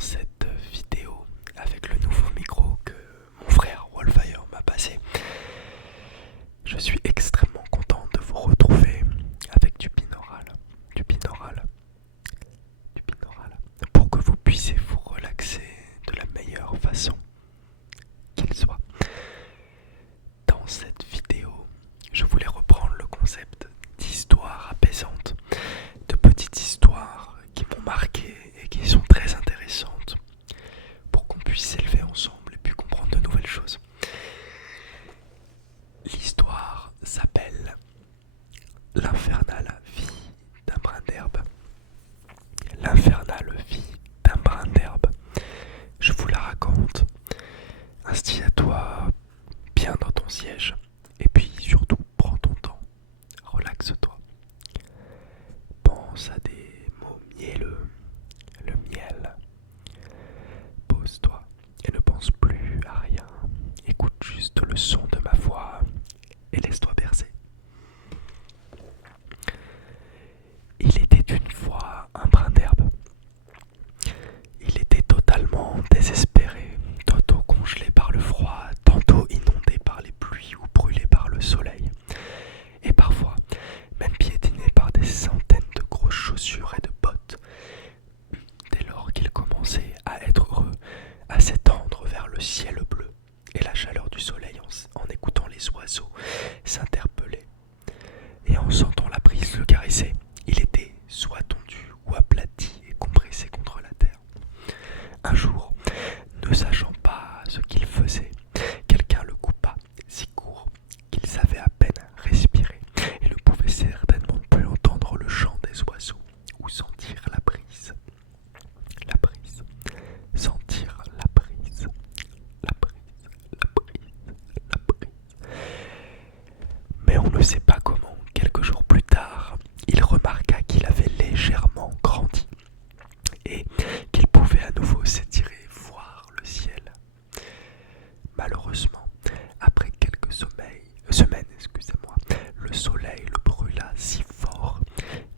cette vidéo avec le nouveau micro que mon frère Wallfire m'a passé. Je suis extrêmement content de vous retrouver avec du binaural, pour que vous puissiez vous relaxer de la meilleure façon qu'il soit. Dans cette vidéo, je voulais reprendre le concept d'histoire apaisante, de petites histoires qui m'ont marqué et qui sont très intéressantes pour qu'on puisse s'élever ensemble et puis comprendre de nouvelles choses. L'histoire s'appelle L'infernale vie d'un brin d'herbe. L'infernale vie d'un brin d'herbe. Je vous la raconte. Installe-toi bien dans ton siège et puis surtout prends ton temps. Relaxe-toi. Pense à des mots mielleux, le miel. Pose-toi et ne pense plus à rien. Écoute juste le son de ma voix et laisse-toi bercer. Il était une fois un brin d'herbe. Il était totalement désespéré, tantôt congelé par le froid, tantôt inondé par les pluies ou brûlé par le soleil, et parfois même piétiné par des centaines de grosses chaussures et de bottes. Dès lors qu'il commençait à être heureux, à s'étendre vers le ciel bleu et la chaleur du soleil en écoutant les oiseaux s'interpeller et en sentant la brise le caresser, il était soit tondu ou aplati et compressé contre la terre. Un jour, ne sachant pas ce qu'il faisait, quelqu'un le coupa si court qu'il savait à peine respirer et ne pouvait certainement plus entendre le chant des oiseaux ou sentir la brise. La brise, sentir la brise, la brise, la brise, la brise. Mais on ne sait pas comment, quelques jours plus tard, il remarqua qu'il avait légèrement grandi et qu'il pouvait à nouveau s'étirer, voir le ciel. Malheureusement, après quelques semaines, le soleil le brûla si fort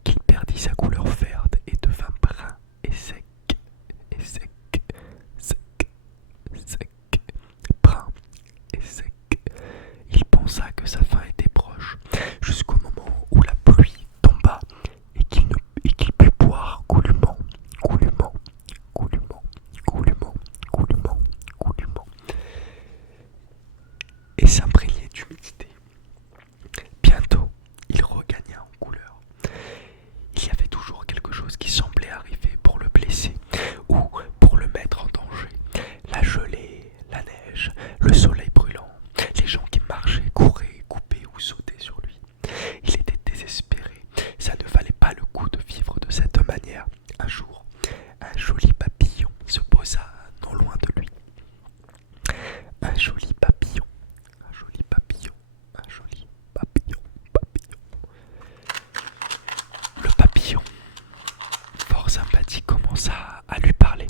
qu'il perdit sa couleur verte et devint brun et sec, brun et sec. Il pensa que sa fin était proche, jusqu'au moment où la pluie tomba et qu'il put boire goulûment, et s'imprégner d'humidité. Bientôt, il regagna en couleur. Il y avait toujours quelque chose qui semblait arriver pour le blesser ou pour le mettre en danger. La gelée, la neige, le soleil brûlant, les gens qui marchaient, couraient, coupaient ou sautaient sur lui. Il était désespéré, ça ne valait pas le coup de vivre de cette manière. Un jour, un joli papillon se posa non loin de lui. Un joli papillon, un joli papillon, un joli papillon. Le papillon, fort sympathique, commença à lui parler.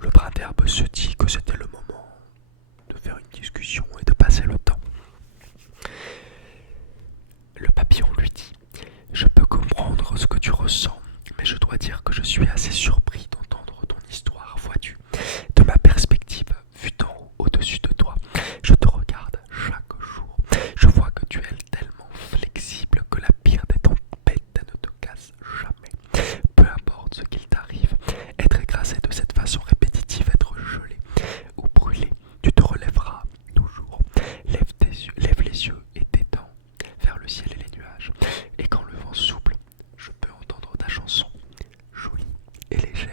Le brin d'herbe se dit que c'était le moment de faire une discussion et de passer le temps. Le papillon lui dit: Je peux comprendre ce que tu ressens, mais je dois dire que je suis assez surpris d'entendre ton histoire, vois-tu. De ma perspective, vue d'en haut, au-dessus de toi, je te regarde chaque jour. Je vois que tu es tellement flexible que la pire des tempêtes ne te casse jamais. Peu importe ce qu'il t'arrive, être écrasé de cette façon répétitive, être gelé ou brûlé, tu te relèveras toujours. Lève les yeux et tes dents vers le ciel et les nuages. Et quand le vent souffle, je peux entendre ta chanson, jolie et légère.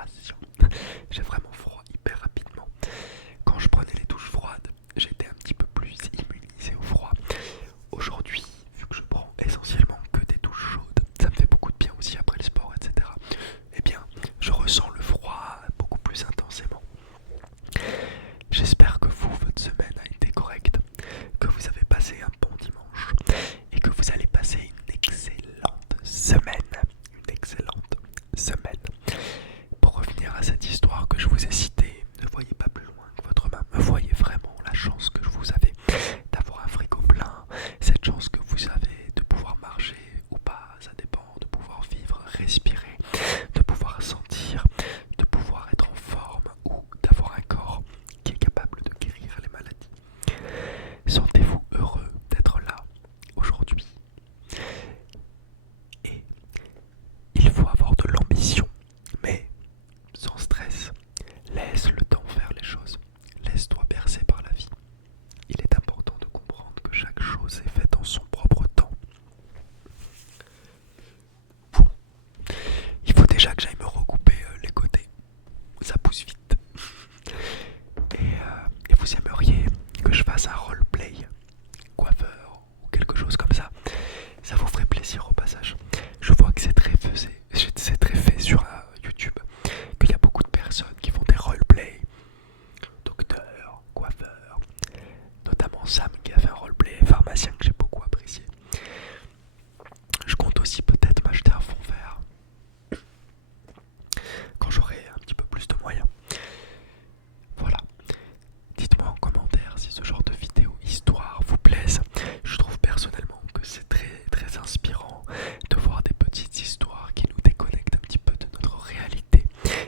transpiration. J'ai vraiment froid hyper rapidement. Quand je prenais les douches froides, j'étais un petit peu plus immunisé au froid. Aujourd'hui, vu que je prends essentiellement que des douches chaudes, ça me fait beaucoup de bien aussi après le sport, etc. Eh bien, je ressens le froid beaucoup plus intensément. J'espère que vous, votre semaine a été correcte, que vous avez passé un bon dimanche et que vous allez passer une excellente semaine. Une excellente semaine. Pour revenir à cette histoire que je vous ai citée, ne voyez pas plus loin que votre main, me voyez vraiment la chance que vous avez d'avoir un frigo plein, cette chance que vous avez de pouvoir marcher ou pas, ça dépend, de pouvoir vivre, respirer, de pouvoir sentir, de pouvoir être en forme ou d'avoir un corps qui est capable de guérir les maladies. Sentez-vous heureux d'être là aujourd'hui. Et il faut avoir de l'ambition, mais sans stress. Laisse le temps faire les choses. Laisse-toi bercer par la vie. Il est important de comprendre que chaque chose est faite en son propre temps. Il faut déjà que j'aille me recouper les côtés. Ça pousse vite. Et vous aimeriez que je fasse un roleplay, coiffeur ou quelque chose comme ça. Ça vous ferait plaisir au passage. Je vois que c'est très fait sur YouTube, qu'il y a beaucoup de personnes qui font des roleplays. Docteur, coiffeur, notamment Sam qui a fait un roleplay, pharmacien que j'ai beaucoup apprécié. Je compte aussi peut-être m'acheter un fond vert quand j'aurai un petit peu plus de moyens. Voilà. Dites-moi en commentaire si ce genre de vidéo histoire vous plaise. Je trouve personnellement que c'est très très inspirant de voir des petites histoires qui nous déconnectent un petit peu de notre réalité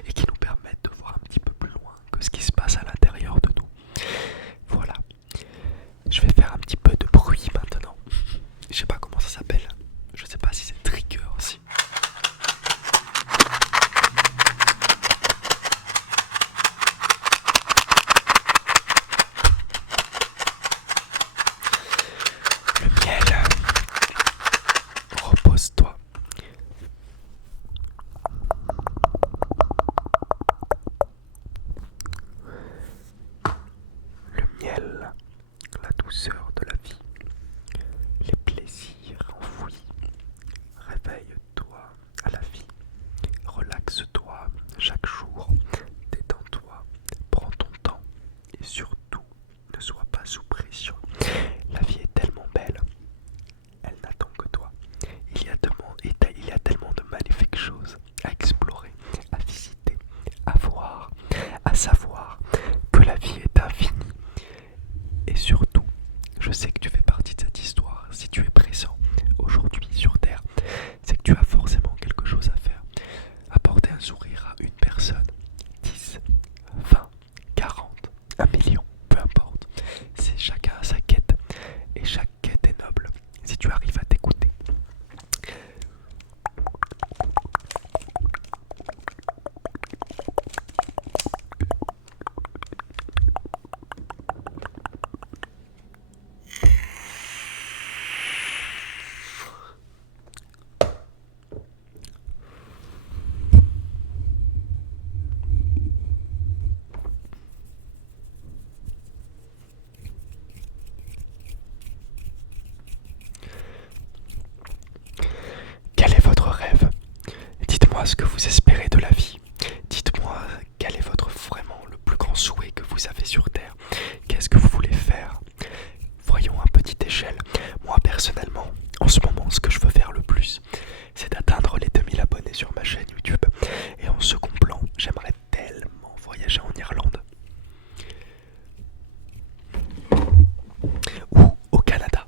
et qui nous permettent de voir un petit peu plus loin que ce qui se passe à l'intérieur de nous. Voilà. Je vais faire un petit peu de bruit maintenant. Je sais pas comment ça s'appelle. Je sais pas si c'est trigger aussi. Le miel. Repose-toi. Le miel, la douceur de la vie, les plaisirs enfouis. Réveille-toi à la vie, relaxe-toi chaque jour, détends-toi, prends ton temps et surtout ne sois pas sous pression. La vie est tellement belle, elle n'attend que toi. Il y a tellement de magnifiques choses à explorer, à visiter, à voir, à savoir que la vie est infinie. Et surtout, je sais que tu fais partie de cette histoire. Si tu es présent aujourd'hui sur Terre, c'est que tu as forcément quelque chose à faire. Apporter un sourire à une personne, 10, 20, 40, 1 million, peu importe. C'est chacun à sa quête. Et chaque quête est noble. Si tu arrives à t'écouter. Quel est votre rêve? Dites-moi ce que vous espérez de la vie. Dites-moi quel est vraiment le plus grand souhait que vous avez sur Terre. Qu'est-ce que vous voulez faire? Voyons à petite échelle. Moi personnellement, en ce moment, ce que je veux faire le plus, c'est d'atteindre les 2000 abonnés sur ma chaîne YouTube. Et en second plan, j'aimerais tellement voyager en Irlande. Ou au Canada.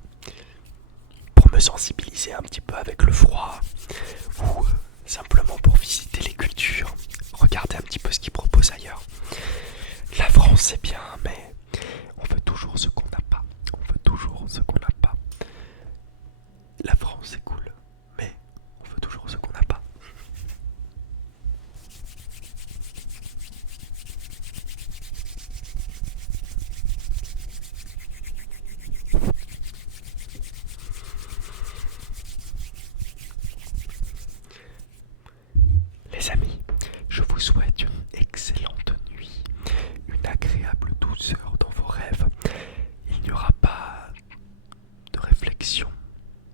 Pour me sensibiliser un petit peu avec le froid. Ou simplement pour visiter les cultures. Regarder un petit peu ce qu'ils proposent ailleurs. La France c'est bien, mais on veut toujours ce qu'on n'a pas. On veut toujours ce qu'on n'a pas. La France c'est cool, mais on veut toujours ce qu'on n'a pas. Les amis, je vous souhaite une excellente nuit, une agréable douceur dans vos rêves. Il n'y aura pas de réflexion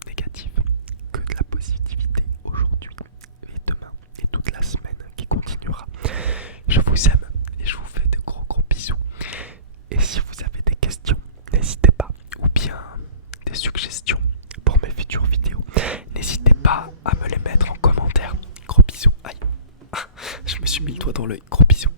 négative, que de la positivité aujourd'hui et demain et toute la semaine qui continuera. Je vous aime et je vous fais de gros bisous. Et si vous avez des questions, n'hésitez pas, ou bien des suggestions pour mes futures vidéos, n'hésitez pas à me les mettre en commentaire. Gros bisous. Aïe, je me suis mis le doigt dans l'œil. Gros bisous.